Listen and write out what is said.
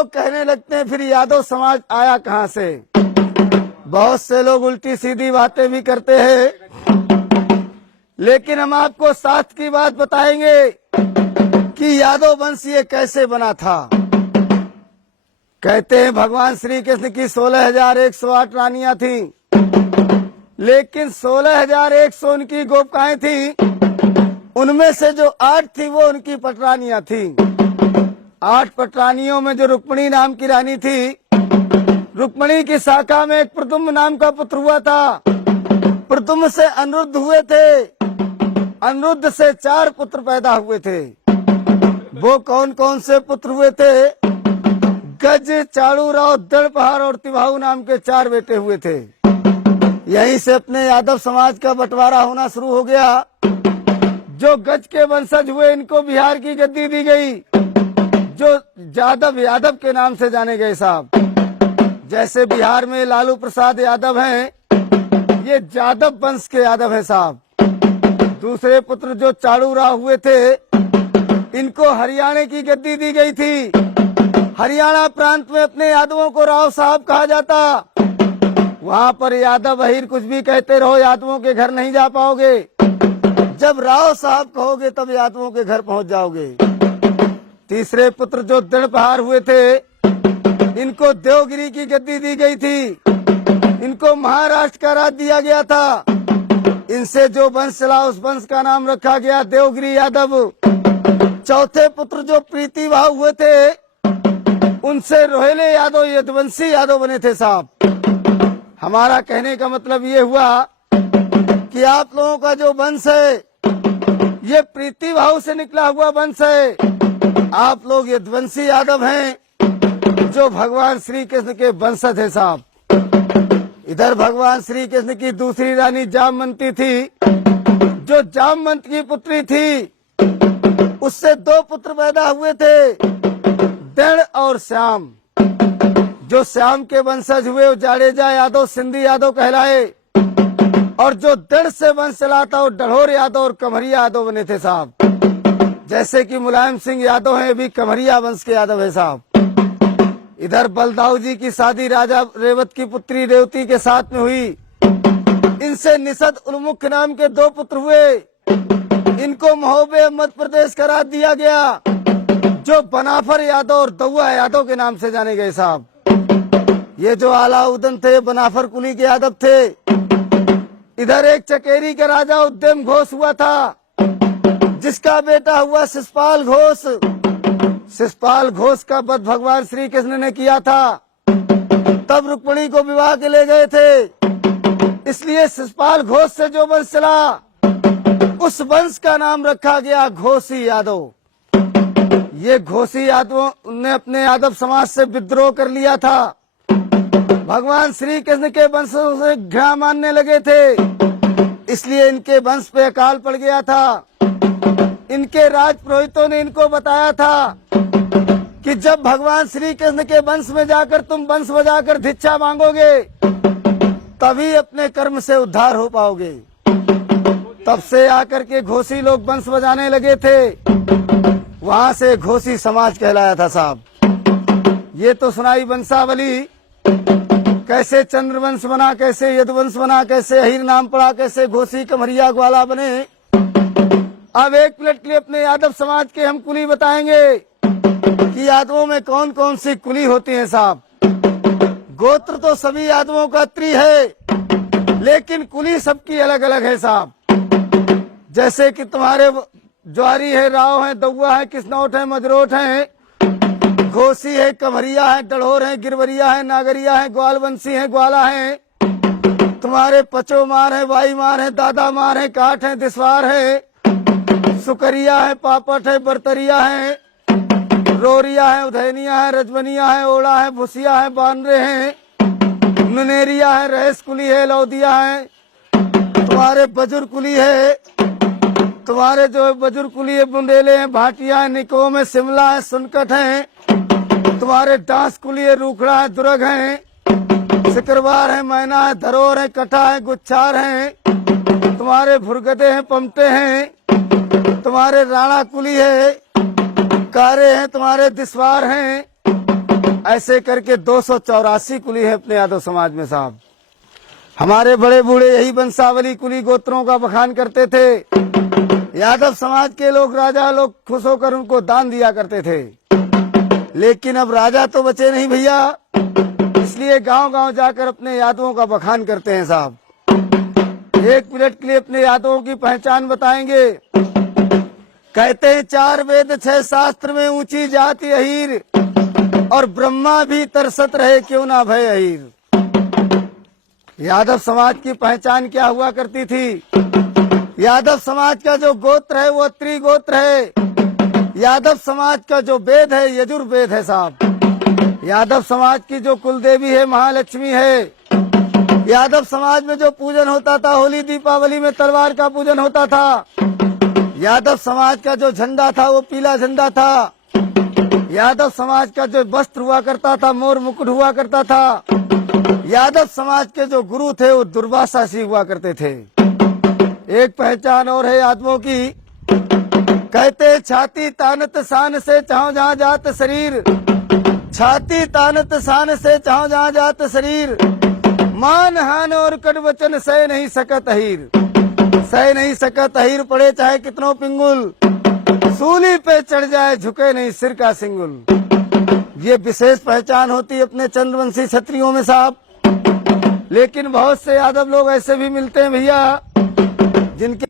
लोग कहने लगते हैं फिर यादव समाज आया कहाँ से। बहुत से लोग उल्टी सीधी बातें भी करते हैं, लेकिन हम आपको शास्त्र की बात बताएंगे कि यादव वंश ये कैसे बना था। कहते हैं भगवान श्री कृष्ण की 16,108 रानियां थी, लेकिन 16,100 उनकी गोपिकाएं थी। उनमें से जो 8 थी वो उनकी पटरानियां थी। 8 पटरानियों में जो रुक्मिणी नाम की रानी थी, रुक्मिणी की शाखा में एक प्रद्युम्न नाम का पुत्र हुआ था। प्रद्युम्न से अनिरुद्ध हुए थे, अनिरुद्ध से 4 पुत्र पैदा हुए थे। वो कौन कौन से पुत्र हुए थे? गज, चाड़ूराव, दड़पहाड़ और तिवाहू नाम के 4 बेटे हुए थे। यहीं से अपने यादव समाज का बंटवारा होना शुरू हो गया। जो गज के वंशज हुए इनको बिहार की गद्दी दी गई, जो यादव के नाम से जाने गए साहब। जैसे बिहार में लालू प्रसाद यादव हैं, ये यादव वंश के यादव हैं साहब। दूसरे पुत्र जो चाड़ूराव हुए थे, इनको हरियाणा की गद्दी दी गई थी। हरियाणा प्रांत में अपने यादवों को राव साहब कहा जाता। वहाँ पर यादव अहीर कुछ भी कहते रहो, यादवों के घर नहीं जा पाओगे। जब राव साहब कहोगे तब यादवों के घर पहुँच जाओगे। तीसरे पुत्र जो दड़पहाड़ हुए थे, इनको देवगिरी की गद्दी दी गई थी। इनको महाराष्ट्र का राज दिया गया था। इनसे जो वंश चला उस वंश का नाम रखा गया देवगिरी यादव। चौथे पुत्र जो प्रीतिभाव हुए थे, उनसे रोहिले यादव यदुवंशी यादव बने थे साहब। हमारा कहने का मतलब ये हुआ कि आप लोगों का जो वंश है ये प्रीतिभाव से निकला हुआ वंश है। आप लोग यदुवंशी यादव हैं, जो भगवान श्री कृष्ण के वंशज है साहब। इधर भगवान श्री कृष्ण की दूसरी रानी जामवंती थी, जो जामवंत की पुत्री थी। उससे 2 पुत्र पैदा हुए थे, दृढ़ और श्याम। जो श्याम के वंशज हुए वो जाडेजा यादव, सिंधी यादव कहलाए। और जो दृढ़ से वंश चला था वो डढ़ोर यादव और कमरिया यादव बने थे साहब। जैसे कि मुलायम सिंह यादव हैं, भी कमरिया वंश के यादव है साहब। इधर बलदाऊ जी की शादी राजा रेवत की पुत्री रेवती के साथ में हुई। इनसे निषद उन्मुख नाम के 2 पुत्र हुए। इनको महोबे मध्य प्रदेश का राज दिया गया, जो बनाफर यादव और दौआ यादव के नाम से जाने गए साहब। ये जो अलाउद्दीन थे बनाफर कुली के यादव थे। इधर एक चकेरी का राजा उद्यम घोष हुआ था, जिसका बेटा हुआ शिषपाल घोष। शिषपाल घोष का वध भगवान श्री कृष्ण ने किया था। तब रुक्मिणी को विवाह के ले गए थे, इसलिए शिषपाल घोष से जो वंश चला उस वंश का नाम रखा गया घोषी यादव। ये घोषी यादवों ने अपने यादव समाज से विद्रोह कर लिया था। भगवान श्री कृष्ण के वंशों से घृणा मानने लगे थे, इसलिए इनके वंश पे अकाल पड़ गया था। इनके राज पुरोहितों ने इनको बताया था कि जब भगवान श्री कृष्ण के वंश में जाकर तुम वंश बजाकर भिक्षा मांगोगे, तभी अपने कर्म से उद्धार हो पाओगे। तब से आकर के घोषी लोग वंश बजाने लगे थे। वहाँ से घोषी समाज कहलाया था साहब। ये तो सुनाई वंशावली, कैसे चंद्रवंश बना, कैसे यदुवंश बना, कैसे अहीर नाम पड़ा, कैसे घोषी कमरिया ग्वाला बने। अब एक मिनट के लिए अपने यादव समाज के हम कुली बताएंगे कि यादवों में कौन कौन सी कुली होती है साहब। गोत्र तो सभी यादवों का त्रि है, लेकिन कुली सबकी अलग अलग है साहब। जैसे कि तुम्हारे ज्वारी है, राव है, दौआ है, किसनौट है, मजरोट है, घोसी है, कमरिया है, डढ़ोर है, गिरवरिया है, नागरिया है, ग्वालवंशी है, ग्वाला है। तुम्हारे पचोमार है, वाईमार है, दादा मार है, काठ है, दिसवार है, सुकरिया है, पापट है, बरतरिया है, रोरिया है, उधैनिया है, रजवनिया है, ओड़ा है, भुसिया है, बानरे हैं, नुनेरिया है, रहेस कुली है, लौदिया है। तुम्हारे बजुर कुली है, तुम्हारे जो बुजुर्ग कुली बुंदेले हैं, भाटिया है, निकोम है, शिमला है, सुनकट है। तुम्हारे डांस कुली रूखड़ा है, दुर्ग है, सिकरवार है, मैना है, धरोर है, कटा है, गुच्छार है। तुम्हारे भुरगदे हैं, पमटे हैं। तुम्हारे राणा कुली है, कारे हैं, तुम्हारे दिसवार हैं। ऐसे करके 284 कुली है अपने यादव समाज में साहब। हमारे बड़े बूढ़े यही वंशावली कुली गोत्रों का बखान करते थे। यादव समाज के लोग, राजा लोग खुश होकर उनको दान दिया करते थे। लेकिन अब राजा तो बचे नहीं भैया, इसलिए गांव गांव जाकर अपने यादवों का बखान करते हैं साहब। 1 मिनट के लिए अपने यादवों की पहचान बताएंगे। कहते हैं 4 वेद 6 शास्त्र में ऊंची जाति अहीर, और ब्रह्मा भी तरसत रहे क्यों ना भय अहीर। यादव समाज की पहचान क्या हुआ करती थी? यादव समाज का जो गोत्र है वो त्रिगोत्र है। यादव समाज का जो वेद है यजुर्वेद है साहब। यादव समाज की जो कुलदेवी है महालक्ष्मी है। यादव समाज में जो पूजन होता था, होली दीपावली में तलवार का पूजन होता था। यादव समाज का जो झंडा था वो पीला झंडा था। यादव समाज का जो वस्त्र हुआ करता था मोर मुकुट हुआ करता था। यादव समाज के जो गुरु थे वो दुर्वासा सी हुआ करते थे। एक पहचान और है यादवों की। कहते छाती तानत शान से चाहो जहाँ जात शरीर, छाती तानत शान से चाहो जहाँ जात शरीर, मान हान और कड़वचन सह नहीं सकत अहीर। सह नहीं सकत अहीर पड़े चाहे कितनों पिंगुल, सूली पे चढ़ जाए झुके नहीं सिर का सिंगुल। ये विशेष पहचान होती है अपने चंद्रवंशी क्षत्रियों में साहब। लेकिन बहुत से यादव लोग ऐसे भी मिलते हैं भैया जिनके